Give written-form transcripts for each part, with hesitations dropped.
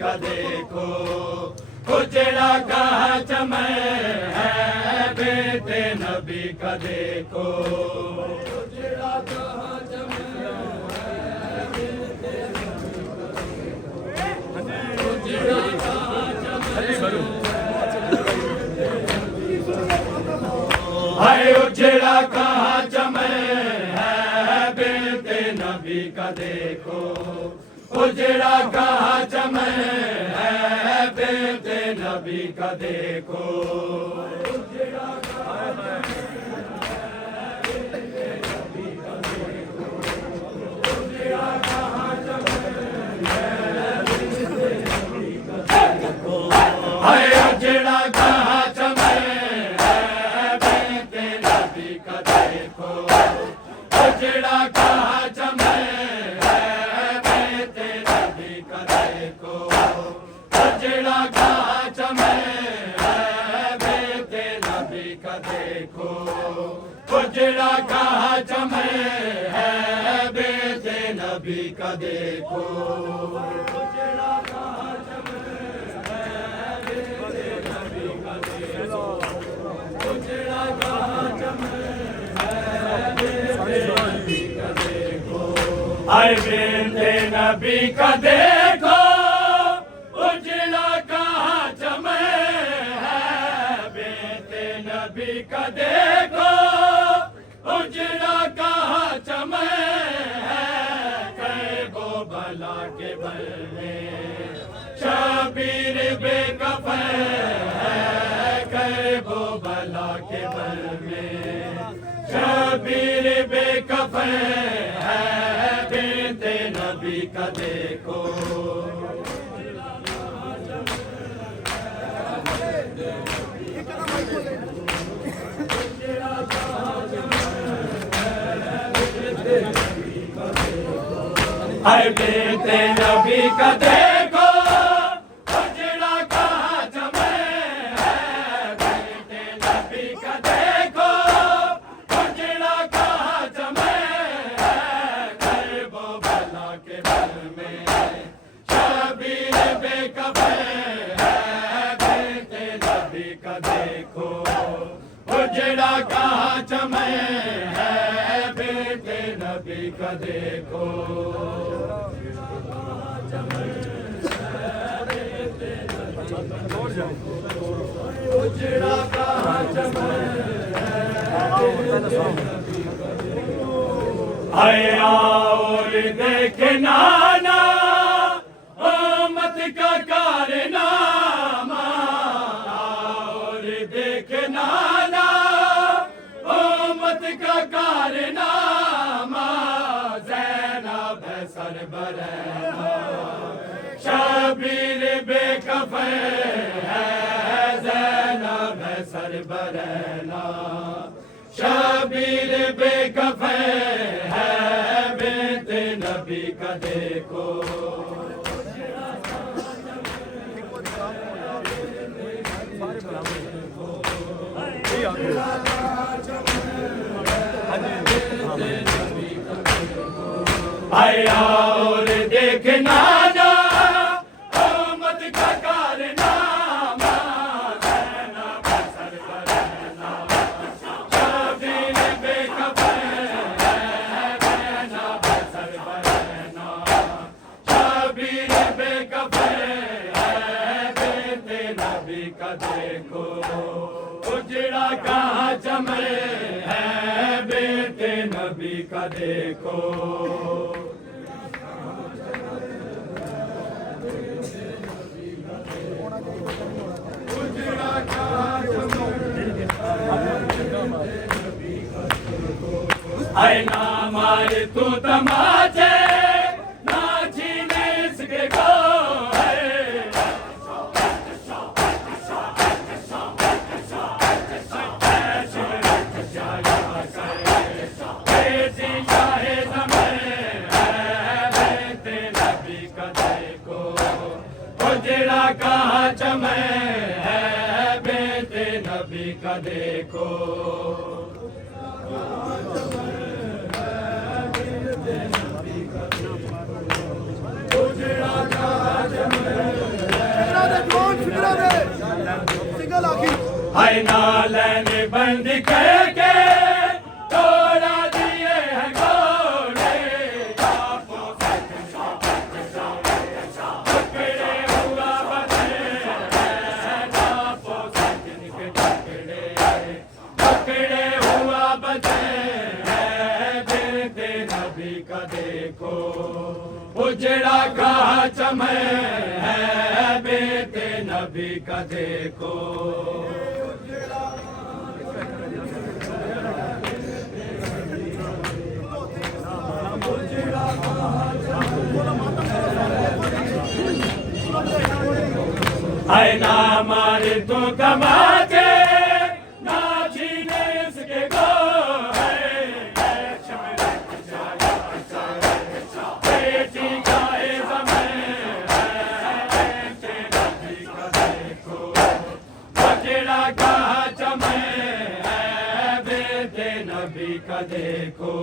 का देखो, उजड़ा कहा चमन है बेटे नबी का देखो, उजड़ा कहा चमन है बेटे उजड़ा कहा चमन है उजड़ा कहा चमन है बेटे नबी का देखो, उजड़ा कहा चमन है बेटे नबी का देखो, उजड़ा कहा उजड़ा कहा चमन है उजड़ा कहा चमन है बेटे नबी का देखो, उजड़ा कहा चमन उजड़ा कहा चमन है बेटे नबी का देखो, उजड़ा कहा चमन है बेटे नबी का देखो, उजड़ा कहा चमन है बेटे नबी का देखो, उजड़ा कहा चमन है बेटे नबी का देखो, हाय बेटे नबी का देखो, नबी का देखो, उजड़ा कहा चमन है कैगो भला के बल में शबीर बेकफन है कैगो भला के बल में शबीर बेकफन है बेटे नबी का देखो, हाय बेटे नबी का देखो, उजड़ा कहा चमन है बेटे नबी का देखो, उजड़ा कहा चमन है कैगो भला के बल में शबीर बेकफन है बेटे नबी का देखो, उजड़ा कहा चमन है बेटे नबी का देखो, उजड़ा कहा चमन है और देखना ना उम्मत का कारनामा, और देखना ना उम्मत का कारनामा, ज़ैनब है सरबरमा शबीर बेकफन है ज़ैनब है सरबरना शबीर बेकफन है बेटे नबी का देखो, आया और देखना ना उम्मत का कारनामा, ज़ैनब है सरबरना शबीर बेकफन है ज़ैनब है सरबरना शबीर बेकफन है बेटे नबी का देखो, उजड़ा कहा चमन है बेटे नबी का देखो, उजड़ा कहा चमन है ना मार तू तमाचे ना छीने इसके को उजड़ा कहा चमन है बेटे नबी का देखो, उजड़ा कहा चमन हाय नालन बंद करके तोड़ा दिए हैं घोड़े आपो टुकड़े हुआ बने आपो सजन के टुकड़े हुआ बने बेटे नबी का देखो उजड़ा कहा चमे है बेटे नबी का देखो हाय ना मारे तो तमाचे ना छीने इसके गो बेटी का समय बजड़ा का चमे बेटे नबी का देखो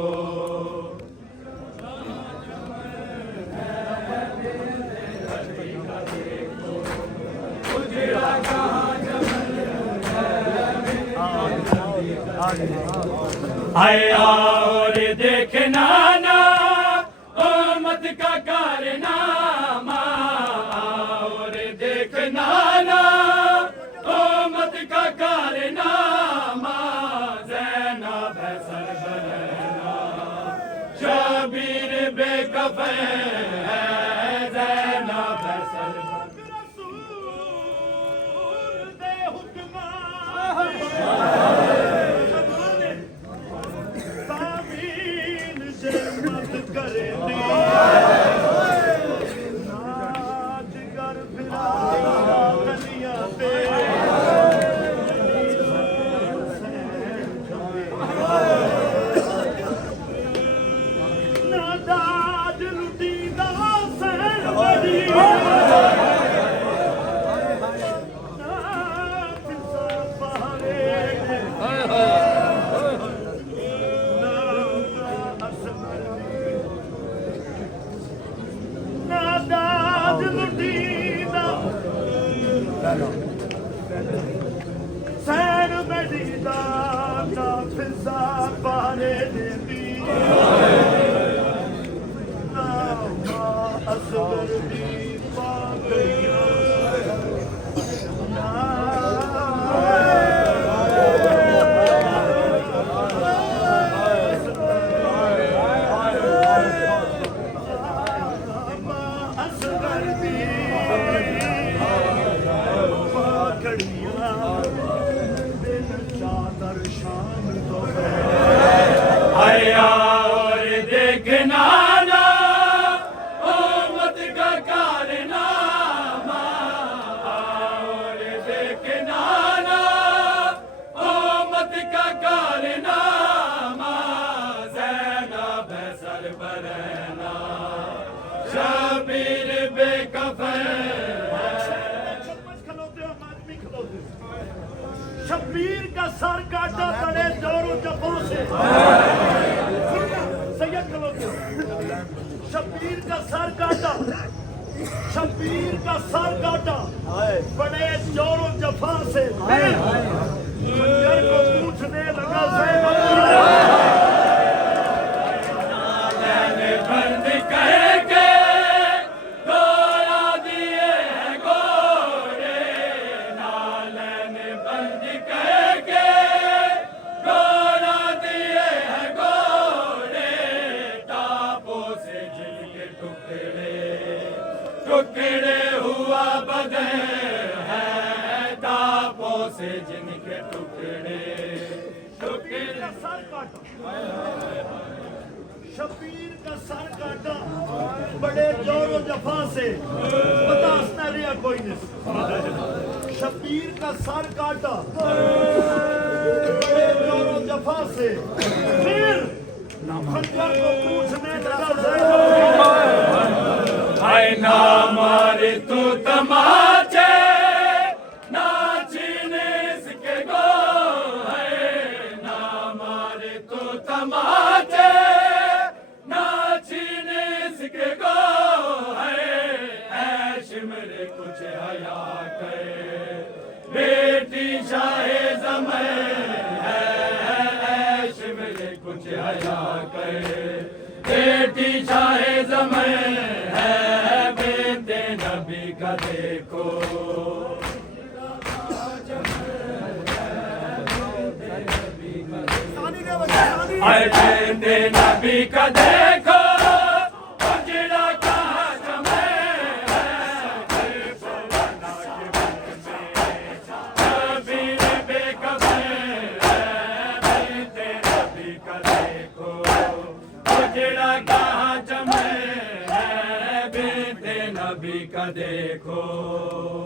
आए और देखना ना उम्मत का कारनामा और देखना ना उम्मत का कारनामा ज़ैनब है सरबराह शबीर बेकफ़न है ज़ैनब है सरबराह सैन मदीना ना फिजा पाने देती ना असगर दी पागलियां और देखना ना उम्मत का कारनामा और देखना ना उम्मत का कारनामा ज़ैनब है सरबराह शबीर बेकफ़न शब्बीर का सर काटा बड़े जोरों जफों से सैयद खलोते शब्बीर का सर काटा शब्बीर का सर काटा बड़े जोरों जफा से को पूछने लगा बंद करके टुकड़े हुआ बदन है तापों से जिनके टुकड़े टुकड़े का सर काटा शबीर का सर काटा बड़े जोरों जफा से बतास ना रिया कोई नहीं शबीर का सर काटा बड़े जोरों जफा से फिर खंजर को पूछने लगा हाय ना मारे तू तमाचे ना छीने इसके गो है ना मारे तू तमाचे ना छीने इसके गो है शिमरे कुछ हया करे बेटी शाहे ज़मे है ऐश मेरे कुछ हया करे बेटी शाहे ज़मे है बेटे नबी का देखो आए बेटे नबी का देखो उजड़ा कहाँ जमे नबी का देखो